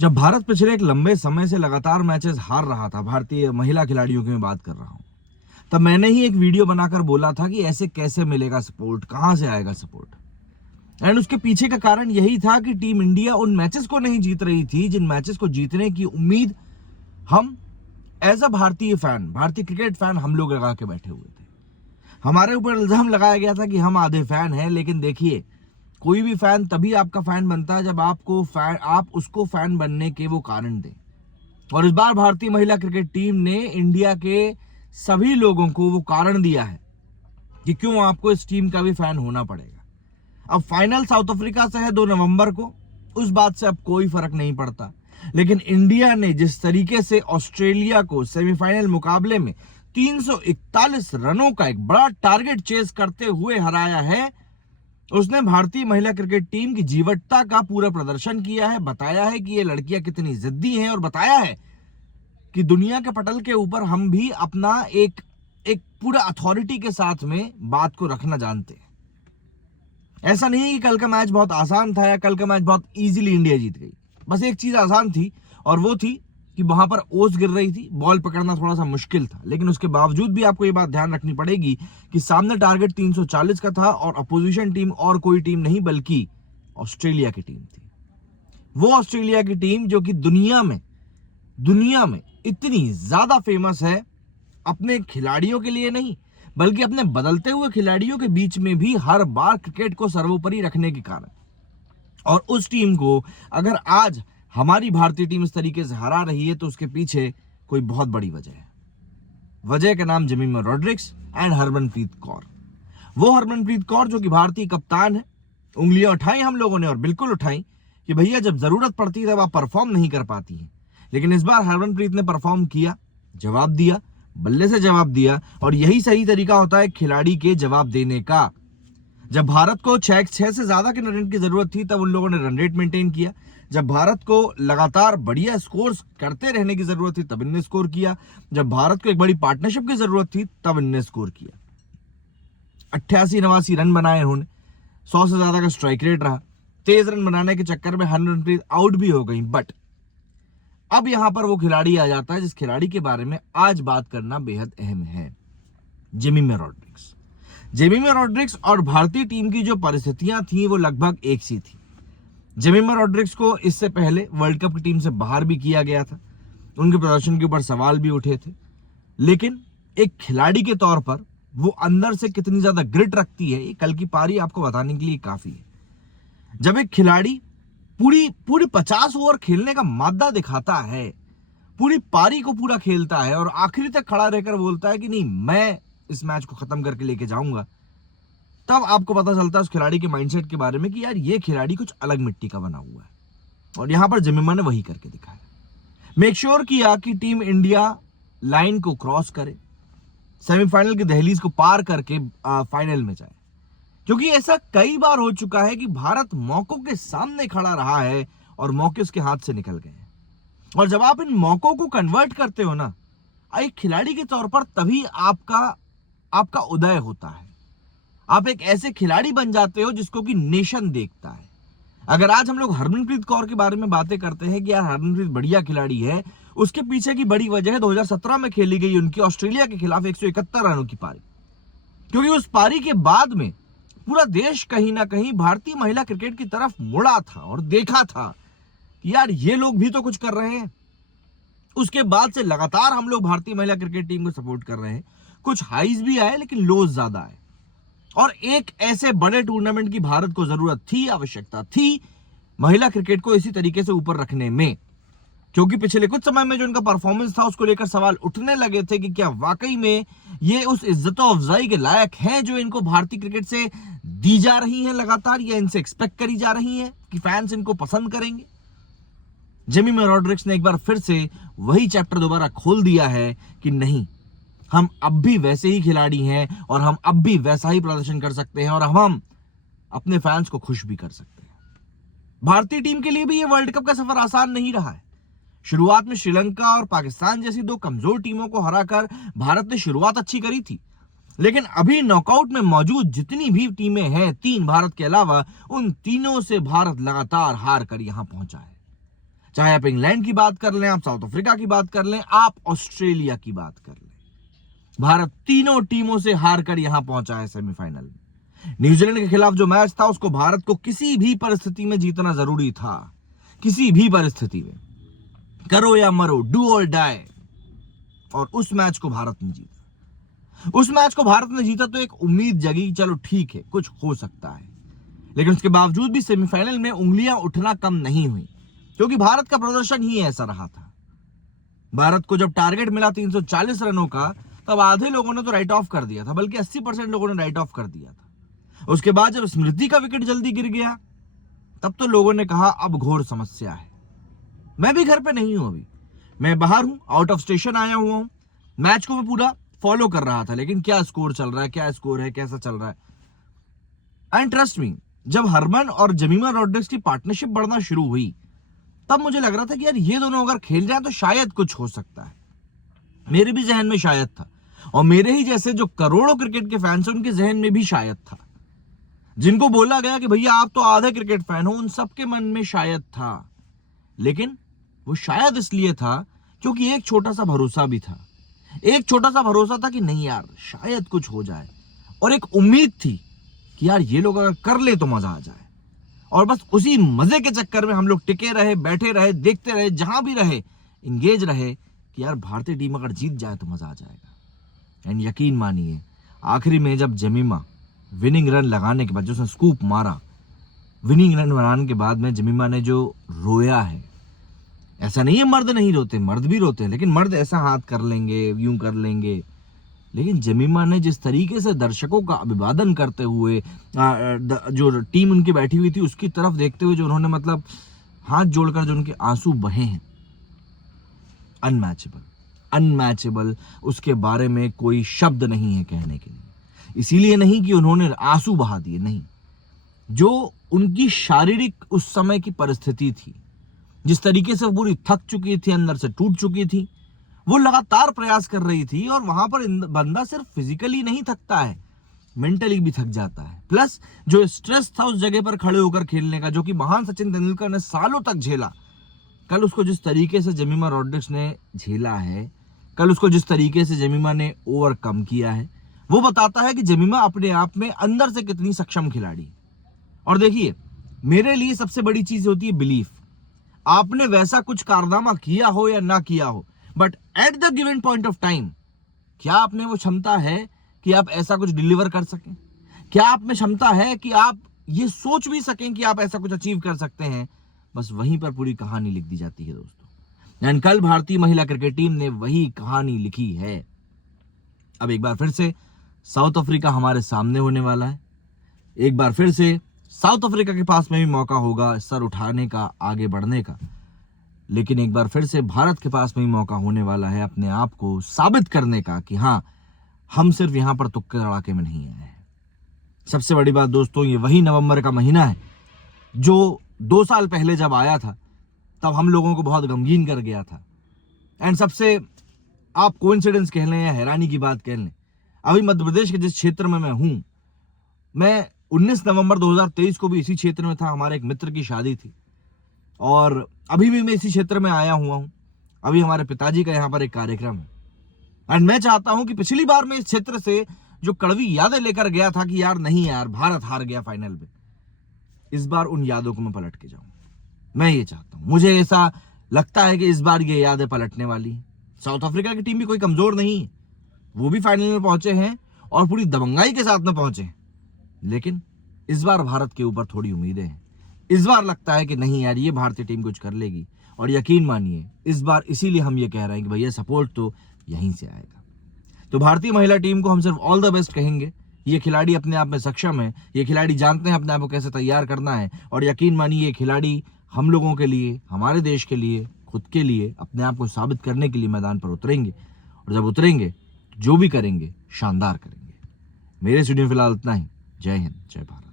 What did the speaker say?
जब भारत पिछले एक लंबे समय से लगातार मैचेस हार रहा था, भारतीय महिला खिलाड़ियों की मैं बात कर रहा हूं, तब मैंने ही एक वीडियो बनाकर बोला था कि ऐसे कैसे मिलेगा सपोर्ट, कहां से आएगा सपोर्ट। एंड उसके पीछे का कारण यही था कि टीम इंडिया उन मैचेस को नहीं जीत रही थी जिन मैचेस को जीतने की उम्मीद हम एज अ भारतीय फैन, भारतीय क्रिकेट फैन हम लोग लगा के बैठे हुए थे। हमारे ऊपर इल्जाम लगाया गया था कि हम आधे फैन हैं, लेकिन देखिए, कोई भी फैन तभी आपका फैन बनता है जब आप उसको फैन बनने के वो कारण दें। और इस बार भारतीय महिला क्रिकेट टीम ने इंडिया के सभी लोगों को वो कारण दिया है कि क्यों आपको इस टीम का भी फैन होना पड़ेगा। अब फाइनल साउथ अफ्रीका से है 2 नवंबर को, उस बात से अब कोई फर्क नहीं पड़ता। लेकिन इंडिया ने जिस तरीके से ऑस्ट्रेलिया को सेमीफाइनल मुकाबले में 341 रनों का एक बड़ा टारगेट चेस करते हुए हराया है, उसने भारतीय महिला क्रिकेट टीम की जीवटता का पूरा प्रदर्शन किया है। बताया है कि ये लड़कियां कितनी जिद्दी हैं और बताया है कि दुनिया के पटल के ऊपर हम भी अपना एक एक पूरा अथॉरिटी के साथ में बात को रखना जानते हैं। ऐसा नहीं कि कल का मैच बहुत आसान था या कल का मैच बहुत इजीली इंडिया जीत गई। बस एक चीज आसान थी और वो थी कि वहां पर ओस गिर रही थी, बॉल पकड़ना थोड़ा सा मुश्किल था। लेकिन उसके बावजूद भी आपको ये बात ध्यान रखनी पड़ेगी कि सामने टारगेट 340 का था और अपोजिशन टीम और कोई टीम नहीं बल्कि ऑस्ट्रेलिया की टीम थी। वो ऑस्ट्रेलिया की टीम जो कि दुनिया में इतनी ज्यादा फेमस है अपने खिलाड़ियों के लिए नहीं, बल्कि अपने बदलते हुए खिलाड़ियों के बीच में भी हर बार क्रिकेट को सर्वोपरि रखने के कारण। और उस टीम को अगर आज हमारी भारतीय टीम इस तरीके से हरा रही है तो उसके पीछे कोई बहुत बड़ी वजह है। वजह का नाम जेमिमा रॉड्रिक्स एंड हरमनप्रीत कौर। वो हरमनप्रीत कौर जो कि भारतीय कप्तान है। उंगलियां उठाई हम लोगों ने और बिल्कुल उठाई कि भैया जब जरूरत पड़ती है तब आप परफॉर्म नहीं कर पाती हैं। लेकिन इस बार हरमनप्रीत ने परफॉर्म किया, जवाब दिया, बल्ले से जवाब दिया। और यही सही तरीका होता है खिलाड़ी के जवाब देने का। जब भारत को छह से ज्यादा के रन रेट की जरूरत थी तब उन लोगों ने रन रेट मेंटेन किया। जब भारत को लगातार बढ़िया स्कोर्स करते रहने की जरूरत थी तब इनने स्कोर किया। जब भारत को एक बड़ी पार्टनरशिप की जरूरत थी तब इनने स्कोर किया। 88-89 रन बनाए इन्होंने, 100 से ज्यादा का स्ट्राइक रेट रहा। तेज रन बनाने के चक्कर में हरमनप्रीत आउट भी हो गई। बट अब यहां पर वो खिलाड़ी आ जाता है जिस खिलाड़ी के बारे में आज बात करना बेहद अहम है, जेमिमा रॉड्रिक्स। जेमिमा रॉड्रिक्स और भारतीय टीम की जो परिस्थितियां थी वो लगभग एक सी थी। जेमिमा रॉड्रिक्स को इससे पहले वर्ल्ड कप की टीम से बाहर भी किया गया था, उनके प्रदर्शन के ऊपर सवाल भी उठे थे। लेकिन एक खिलाड़ी के तौर पर वो अंदर से कितनी ज्यादा ग्रिट रखती है, ये कल की पारी आपको बताने के लिए काफी है। जब एक खिलाड़ी पूरी पूरी 50 ओवर खेलने का मादा दिखाता है, पूरी पारी को पूरा खेलता है और आखिरी तक खड़ा रहकर बोलता है कि नहीं, मैं इस मैच को खत्म करके लेके जाऊंगा, तब आपको पता चलता है उस खिलाड़ी के माइंडसेट के बारे में कि यार ये खिलाड़ी कुछ अलग मिट्टी का बना हुआ है। और यहां पर जेमिमा ने वही करके दिखाया। मेक श्योर किया कि टीम इंडिया लाइन को क्रॉस करे, सेमीफाइनल की दहलीज को पार करके फाइनल में जाए। क्योंकि ऐसा कई बार हो चुका है कि भारत मौकों के सामने खड़ा रहा है और मौके उसके हाथ से निकल गए हैं। और जब आप इन मौकों को कन्वर्ट करते हो ना, एक खिलाड़ी के तौर पर, तभी आपका उदय होता है। आप एक ऐसे खिलाड़ी बन जाते हो जिसको कि नेशन देखता है। अगर आज हम लोग हरमनप्रीत कौर के बारे में बातें करते हैं कि यार हरमनप्रीत बढ़िया खिलाड़ी है, उसके पीछे की बड़ी वजह है 2017 में खेली गई उनकी ऑस्ट्रेलिया के खिलाफ 171 रनों की पारी। क्योंकि उस पारी के बाद में पूरा देश कहीं ना कहीं भारतीय महिला क्रिकेट की तरफ मुड़ा था और देखा था कि यार ये लोग भी तो कुछ कर रहे हैं। उसके बाद से लगातार हम लोग भारतीय महिला क्रिकेट टीम को सपोर्ट कर रहे हैं। कुछ हाईज भी आए लेकिन लोज ज्यादा आए। और एक ऐसे बड़े टूर्नामेंट की भारत को जरूरत थी, आवश्यकता थी महिला क्रिकेट को इसी तरीके से ऊपर रखने में। क्योंकि पिछले कुछ समय में जो उनका परफॉर्मेंस था उसको लेकर सवाल उठने लगे थे कि क्या वाकई में ये उस इज्जत अफजाई के लायक हैं जो इनको भारतीय क्रिकेट से दी जा रही है लगातार, या इनसे एक्सपेक्ट करी जा रही है कि फैंस इनको पसंद करेंगे। जेमिमा रॉड्रिक्स ने एक बार फिर से वही चैप्टर दोबारा खोल दिया है कि नहीं, हम अब भी वैसे ही खिलाड़ी हैं और हम अब भी वैसा ही प्रदर्शन कर सकते हैं और हम अपने फैंस को खुश भी कर सकते हैं। भारतीय टीम के लिए भी यह वर्ल्ड कप का सफर आसान नहीं रहा है। शुरुआत में श्रीलंका और पाकिस्तान जैसी 2 कमजोर टीमों को हराकर भारत ने शुरुआत अच्छी करी थी। लेकिन अभी नॉकआउट में मौजूद जितनी भी टीमें हैं, 3 भारत के अलावा, उन तीनों से भारत लगातार हार कर यहां पहुंचा है। चाहे आप इंग्लैंड की बात कर लें, आप साउथ अफ्रीका की बात कर लें, आप ऑस्ट्रेलिया की बात कर लें, भारत तीनों टीमों से हार कर यहां पहुंचा है सेमीफाइनल में। न्यूजीलैंड के खिलाफ जो मैच था उसको भारत को किसी भी परिस्थिति में जीतना जरूरी था, किसी भी परिस्थिति में, करो या मरो, डू और डाई। और उस मैच को भारत ने जीता। उस मैच को भारत ने जीता तो एक उम्मीद जगी, चलो ठीक है कुछ हो सकता है। लेकिन उसके बावजूद भी सेमीफाइनल में उंगलियां उठना कम नहीं हुई, क्योंकि भारत का प्रदर्शन ही ऐसा रहा था। भारत को जब टारगेट मिला 340 रनों का, तब आधे लोगों ने तो राइट ऑफ कर दिया था, बल्कि 80% लोगों ने राइट ऑफ कर दिया था। उसके बाद जब स्मृति का विकेट जल्दी गिर गया, तब तो लोगों ने कहा अब घोर समस्या है। मैं भी घर पे नहीं हूं, अभी मैं बाहर हूं, आउट ऑफ स्टेशन आया हुआ हूं। मैच को मैं पूरा फॉलो कर रहा था, लेकिन क्या स्कोर चल रहा है, क्या स्कोर है, कैसा चल रहा है। एंड ट्रस्ट मी, जब हरमन और जमीमा रॉड्रिक्स की पार्टनरशिप बढ़ना शुरू हुई, तब मुझे लग रहा था कि यार ये दोनों अगर खेल जाए तो शायद कुछ हो सकता है। मेरे भी जहन में शायद था, और मेरे ही जैसे जो करोड़ों क्रिकेट के फैंस हैं उनके जहन में भी शायद था। जिनको बोला गया कि भैया आप तो आधे क्रिकेट फैन हो, उन सबके मन में शायद था। लेकिन वो शायद इसलिए था क्योंकि एक छोटा सा भरोसा भी था, एक छोटा सा भरोसा था कि नहीं यार शायद कुछ हो जाए, और एक उम्मीद थी कि यार ये लोग अगर कर ले तो मजा आ जाए। और बस उसी मजे के चक्कर में हम लोग टिके रहे, बैठे रहे, देखते रहे, जहां भी रहे इंगेज रहे कि यार भारतीय टीम अगर जीत जाए तो मजा आ जाएगा। एंड यकीन मानिए, आखिरी में जब जमीमा विनिंग रन लगाने के बाद, जो उसने स्कूप मारा, विनिंग रन बनाने के बाद में जमीमा ने जो रोया है, ऐसा नहीं है मर्द नहीं रोते, मर्द भी रोते हैं, लेकिन मर्द ऐसा हाथ कर लेंगे, यूं कर लेंगे। लेकिन जमीमा ने जिस तरीके से दर्शकों का अभिवादन करते हुए, जो टीम उनकी बैठी हुई थी उसकी तरफ देखते हुए, जो उन्होंने मतलब हाथ जोड़कर जो उनके आंसू बहे हैं, अनमैचेबल, अनमैचेबल। उसके बारे में कोई शब्द नहीं है कहने के लिए। इसीलिए नहीं कि उन्होंने आंसू बहा दिए, नहीं, जो उनकी शारीरिक उस समय की परिस्थिति थी, जिस तरीके से वो पूरी थक चुकी थी, अंदर से टूट चुकी थी, वो लगातार प्रयास कर रही थी। और वहां पर बंदा सिर्फ फिजिकली नहीं थकता है, मेंटली भी थक जाता है। प्लस जो स्ट्रेस था उस जगह पर खड़े होकर खेलने का, जो कि महान सचिन तेंदुलकर ने सालों तक झेला, कल उसको जिस तरीके से जमीमा रॉड्रिक्स ने झेला है, कल उसको जिस तरीके से जमीमा ने ओवरकम किया है, वो बताता है कि जमीमा अपने आप में अंदर से कितनी सक्षम खिलाड़ी। और देखिए, मेरे लिए सबसे बड़ी चीज होती है बिलीफ। आपने वैसा कुछ कारनामा किया हो या ना किया हो, but at the given point of time, क्या आप में वो क्षमता है कि आप ऐसा कुछ डिलीवर कर सकें? क्या आप में क्षमता है कि आप ये सोच भी सकें कि आप ऐसा कुछ अचीव कर सकते हैं? बस वहीं पर पूरी कहानी लिख दी जाती है दोस्तों। एंड कल भारतीय महिला क्रिकेट टीम ने वही कहानी लिखी है। अब एक बार फिर से साउथ अफ्रीका हमारे सामने होने वाला है। एक बार फिर से साउथ अफ्रीका के पास में भी मौका होगा सर उठाने का, आगे बढ़ने का। लेकिन एक बार फिर से भारत के पास में भी मौका होने वाला है अपने आप को साबित करने का कि हाँ, हम सिर्फ यहां पर तुक्के लड़ाके में नहीं आए हैं। सबसे बड़ी बात दोस्तों, ये वही नवंबर का महीना है जो 2 साल पहले जब आया था तब हम लोगों को बहुत गमगीन कर गया था। एंड सबसे, आप कोइंसिडेंस कह लें या हैरानी की बात कह लें, अभी मध्य प्रदेश के जिस क्षेत्र में मैं हूं, मैं 19 नवंबर 2023 को भी इसी क्षेत्र में था। हमारे एक मित्र की शादी थी, और अभी भी मैं इसी क्षेत्र में आया हुआ हूं। अभी हमारे पिताजी का यहाँ पर एक कार्यक्रम है। एंड मैं चाहता हूं कि पिछली बार मैं इस क्षेत्र से जो कड़वी यादें लेकर गया था कि यार नहीं यार भारत हार गया फाइनल में, इस बार उन यादों को मैं पलट के जाऊं। मैं ये चाहता हूं, मुझे ऐसा लगता है कि इस बार ये यादें पलटने वाली है। साउथ अफ्रीका की टीम भी कोई कमजोर नहीं है, वो भी फाइनल में पहुंचे हैं और पूरी दबंगाई के साथ में पहुंचे हैं। लेकिन इस बार भारत के ऊपर थोड़ी उम्मीदें हैं। इस बार लगता है कि नहीं यार ये भारतीय टीम कुछ कर लेगी। और यकीन मानिए, इस बार इसीलिए हम ये कह रहे हैं कि भैया सपोर्ट तो यहीं से आएगा। तो भारतीय महिला टीम को हम सिर्फ ऑल द बेस्ट कहेंगे। ये खिलाड़ी अपने आप में सक्षम है, ये खिलाड़ी जानते हैं अपने आप को कैसे तैयार करना है। और यकीन मानिए, ये खिलाड़ी हम लोगों के लिए, हमारे देश के लिए, खुद के लिए, अपने आप को साबित करने के लिए मैदान पर उतरेंगे। और जब उतरेंगे जो भी करेंगे शानदार करेंगे। मेरे स्टूडियो फिलहाल इतना ही। जय हिंद, जय भारत।